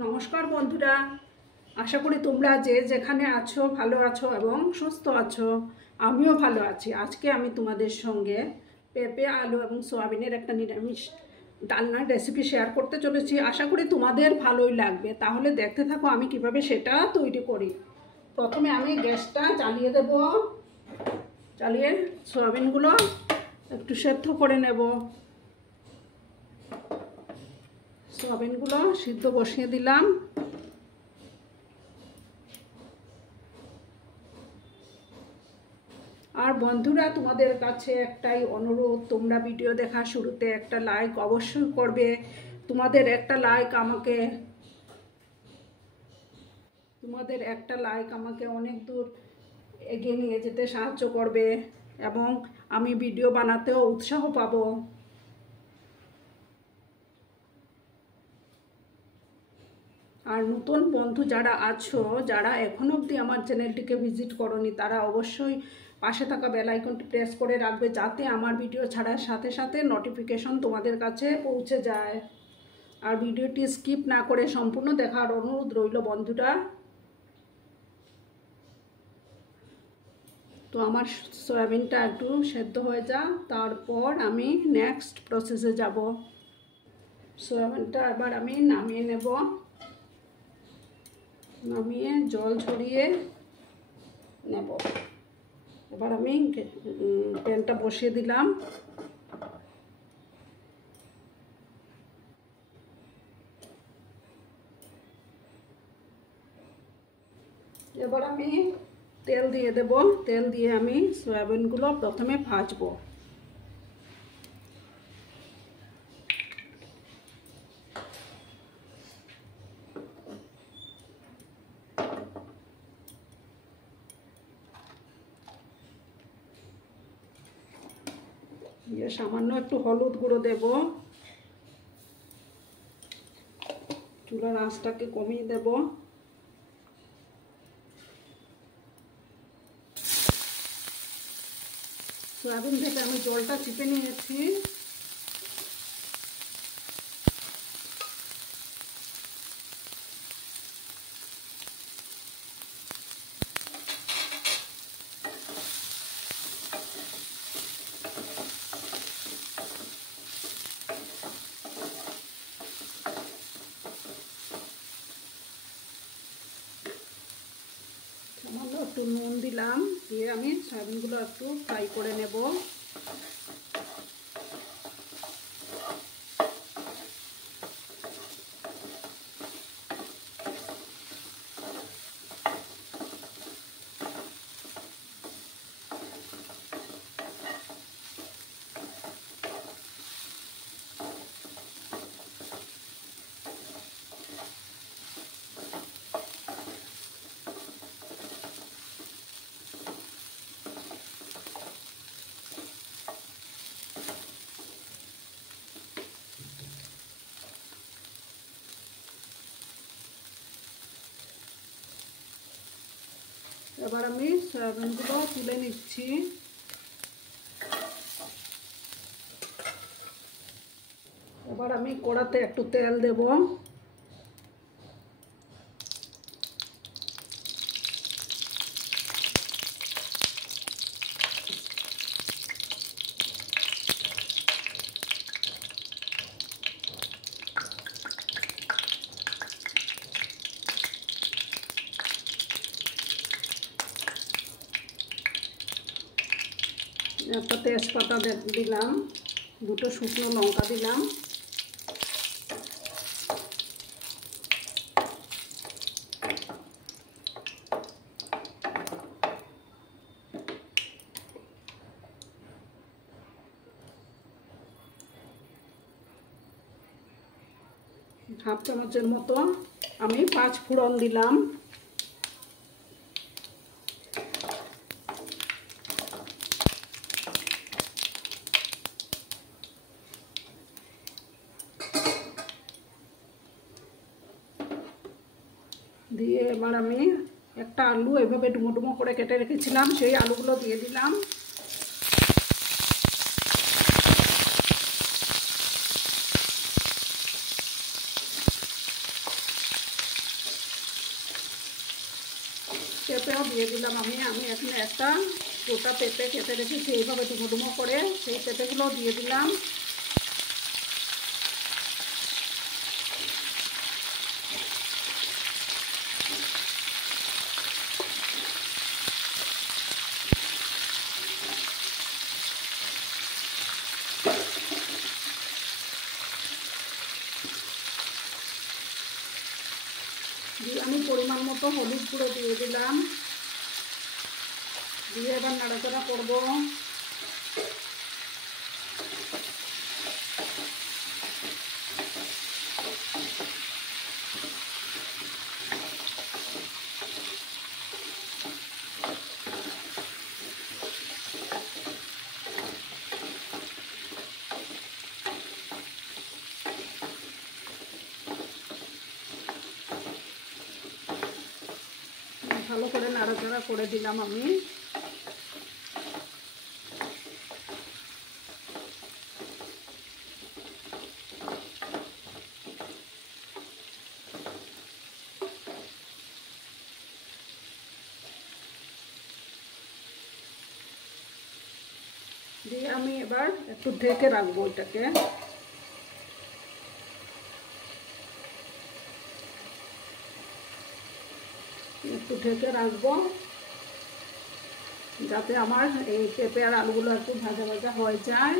নমস্কার বন্ধুরা, আশা করি তোমরা যে যেখানে আছো ভালো আছো এবং সুস্থ আছো। আমিও ভালো আছি। আজকে আমি তোমাদের সঙ্গে পেঁপে, আলু এবং সয়াবিনের একটা নিরামিষ ডালনার রেসিপি শেয়ার করতে চলেছি। আশা করি তোমাদের ভালোই লাগবে। তাহলে দেখতে থাকো আমি কিভাবে সেটা তৈরি করি। প্রথমে আমি গ্যাসটা জ্বালিয়ে দেব। জ্বালিয়ে সয়াবিনগুলো একটু সেদ্ধ করে নেব। সয়াবিনগুলো সিদ্ধ বসিয়ে দিলাম। আর বন্ধুরা, তোমাদের কাছে একটাই অনুরোধ, তোমরা ভিডিও দেখা শুরুতে একটা লাইক অবশ্যই করবে। তোমাদের একটা লাইক আমাকে অনেক দূর এগিয়ে নিয়ে যেতে সাহায্য করবে এবং আমি ভিডিও বানাতেও উৎসাহ পাবো। আর নতুন বন্ধু যারা আছো, যারা এখনো অবধি আমার চ্যানেলটিকে ভিজিট করোনি, তারা অবশ্যই পাশে থাকা বেল আইকনটি প্রেস করে রাখবে, যাতে আমার ভিডিও ছাড়ার সাথে সাথে নোটিফিকেশন তোমাদের কাছে পৌঁছে যায়। আর ভিডিওটি স্কিপ না করে সম্পূর্ণ দেখার অনুরোধ রইল বন্ধুরা। তো আমার সয়াবিনটা একটু সেদ্ধ হয়ে যা, তারপর আমি নেক্সট প্রসেসে যাব। সয়াবিনটা এবার আমি নামিয়ে নেব। নামিয়ে জল ঝরিয়ে নেব। এবার আমি প্যানটা বসিয়ে দিলাম। এবার আমি তেল দিয়ে দেব। তেল দিয়ে আমি সয়াবিনগুলো প্রথমে ভাজবো। সামান্য একটু হলুদ গুঁড়ো দেব। চুলার আঁচটাকে কমিয়ে দেব। সয়াবিন থেকে আমি জলটা চিপে নিয়েছি। সামান্য একটু নুন দিলাম, দিয়ে আমি সয়াবিনগুলো একটু ফ্রাই করে নেব। এবার আমি সয়াবিনগুলো তুলে নিচ্ছি। এবার আমি কড়াতে একটু তেল দেব। একটা তেজপাতা দিলাম, দুটো শুকনো লঙ্কা দিলাম। হাফ চামচের মতো আমি 5 ফোড়ন দিলাম। দিয়ে এবার আমি একটা আলু এভাবে ডুমো ডুমো করে কেটে রেখেছিলাম, সেই আলুগুলো দিয়ে দিলাম। পেঁপেও দিয়ে দিলাম আমি এখানে একটা গোটা পেঁপে কেটে রেখেছি এইভাবে ডুমো ডুমো করে, সেই পেঁপেগুলো দিয়ে দিলাম। দিয়ে আমি পরিমাণ মতো হলুদ গুঁড়ো দিয়ে দিলাম, দিয়ে এবার নাড়াচাড়া করবো। ভালো করে নাড়াচাড়া করে দিলাম আমি। দিয়ে আমি এবার একটু ঢেকে রাখবো এটাকে। একটু ঢেকে রাখবো যাতে আমার এই পেঁপে আর আলুগুলো একটু ভাজা ভাজা হয়ে যায়।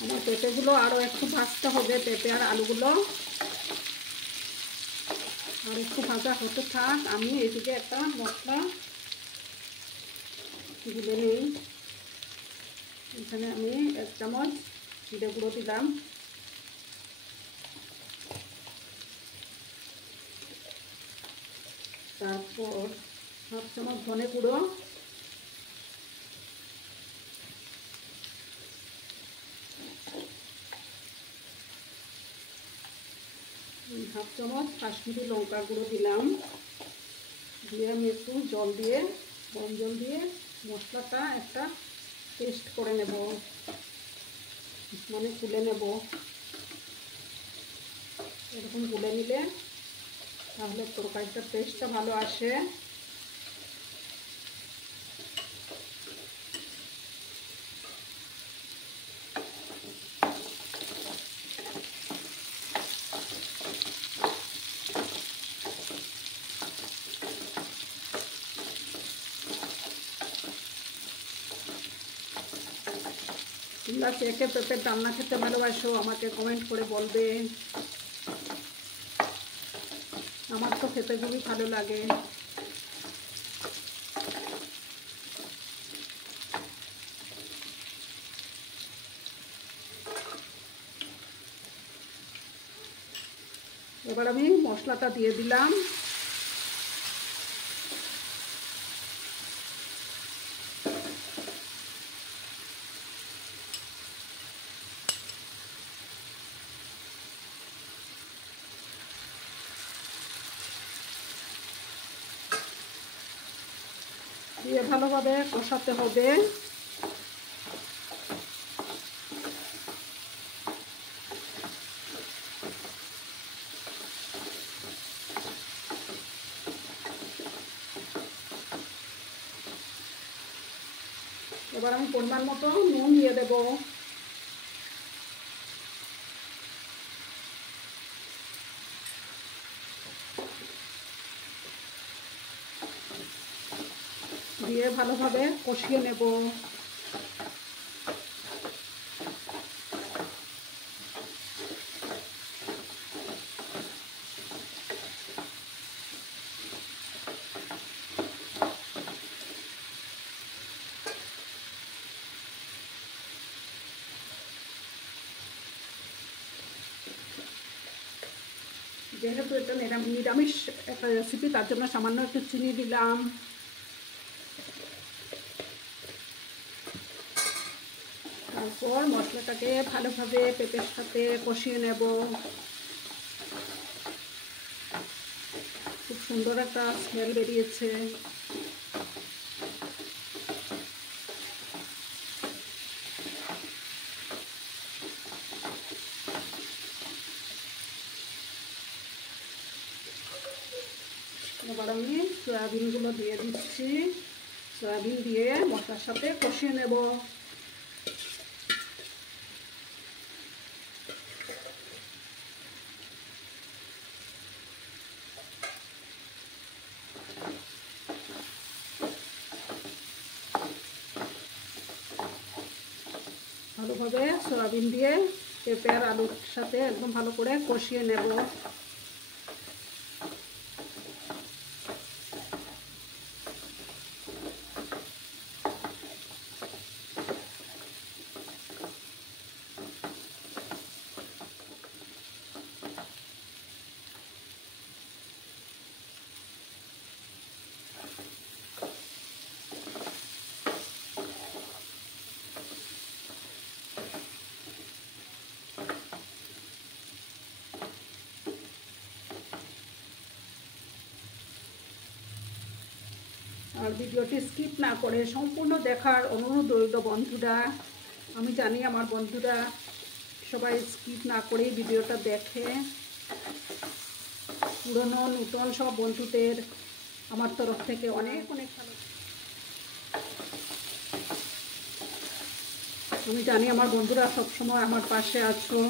আমার পেঁপেগুলো আরও একটু ভাজতে হবে, পেঁপে আর আলুগুলো আর একটু ভাজা হতে থাক। আমি এদিকে একটা মশলা গুলে নিই। এখানে আমি 1 চামচ জিরে গুঁড়ো দিলাম, তারপর 1/2 চামচ ধনে গুঁড়ো, 1/2 চামচ কাশ্মীরি লঙ্কা গুঁড়ো দিলাম। দিয়ে আমি একটু জল দিয়ে, গরম জল দিয়ে মশলাটা একটা পেস্ট করে নেব, মানে গুলে নেব। এরকম গুলে নিলে তাহলে তরকারিটার টেস্টটা ভালো আসে। তোমরা কে কে পেঁপের রান্না খেতে ভালোবাসো আমাকে কমেন্ট করে বলবে। আমার তো খেতে খুবই ভালো লাগে। এবার আমি মশলাটা দিয়ে দিলাম। দিয়ে ভালোভাবে কষাতে হবে। এবার আমি পরিমাণ মতো নুন দিয়ে দেব। দিয়ে ভালোভাবে কষিয়ে নেব। যেহেতু এটা নিরামিষ একটা রেসিপি, তার জন্য সামান্য একটু চিনি দিলাম। তারপর মশলাটাকে ভালোভাবে পেঁপের সাথে কষিয়ে নেব। খুব সুন্দর একটা স্মেল বেরিয়েছে। এবার আমি সয়াবিনগুলো দিয়ে দিচ্ছি। সয়াবিন দিয়ে মশলার সাথে কষিয়ে নেব। ভালোভাবে সয়াবিন দিয়ে পেঁপে আর আলুর সাথে একদম ভালো করে কষিয়ে নেব। আর ভিডিওটি স্কিপ না করে সম্পূর্ণ দেখার অনুরোধ রইল বন্ধুরা। আমি জানি আমার বন্ধুরা সবাই স্কিপ না করেই ভিডিওটা দেখে। পুরনো নতুন সব বন্ধুদের আমার তরফ থেকে অনেক অনেক ভালো। আমি জানি আমার বন্ধুরা সবসময় আমার পাশে আছো।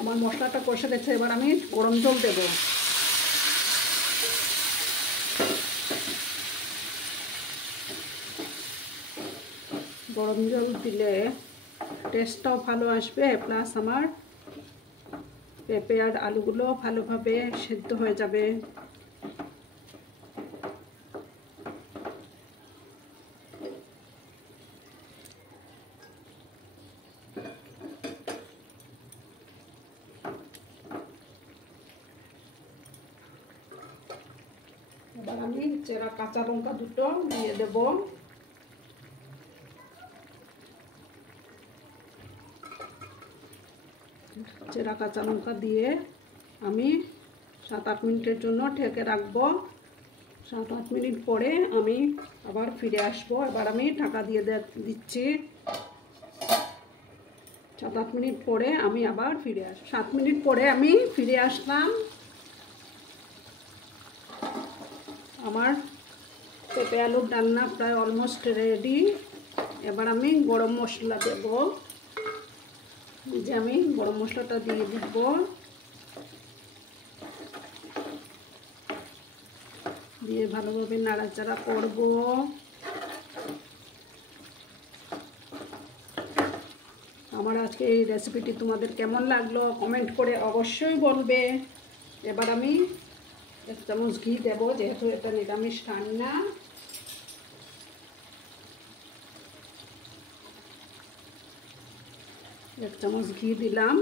আমার মশলাটা কষে গেছে, এবার আমি গরম জল দেব। গরম জল দিলে টেস্টটাও ভালো আসবে, প্লাস আমার পেঁপে আর আলুগুলো ভালোভাবে সেদ্ধ হয়ে যাবে। এবার আমি চেরা কাঁচা লঙ্কা দুটো দিয়ে দেব। চেরা কাঁচা লঙ্কা দিয়ে আমি 7-8 মিনিটের জন্য ঢেকে রাখবো। 7-8 মিনিট পরে আমি আবার ফিরে আসবো। এবার আমি ঢাকা দিয়ে দিচ্ছি। 7-8 মিনিট পরে আমি আবার ফিরে আসবো। 7 মিনিট পরে আমি ফিরে আসলাম। আমার পেঁপে আলুর ডালনা প্রায় অলমোস্ট রেডি। এবার আমি গরম মশলা দেব। যে আমি গরম মশলাটা দিয়ে দিব। দিয়ে ভালোভাবে নাড়াচাড়া করব। আমার আজকে এই রেসিপিটি তোমাদের কেমন লাগলো কমেন্ট করে অবশ্যই বলবে। এবার আমি 1 চামচ ঘি দেব, যেহেতু এটা নিরামিষ রান্না। এক চামচ ঘি দিলাম।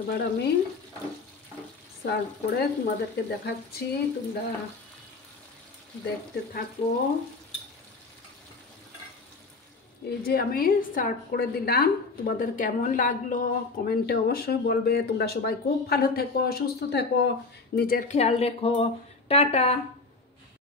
এবার আমি সার্ভ করে তোমাদেরকে দেখাচ্ছি, তোমরা দেখতে থাকো। এই যে আমি সার্ভ করে দিলাম, তোমাদের কেমন লাগলো কমেন্টে অবশ্যই বলবে। তোমরা সবাই খুব ভালো থেকো, সুস্থ থেকো, নিজের খেয়াল রেখো। টাটা।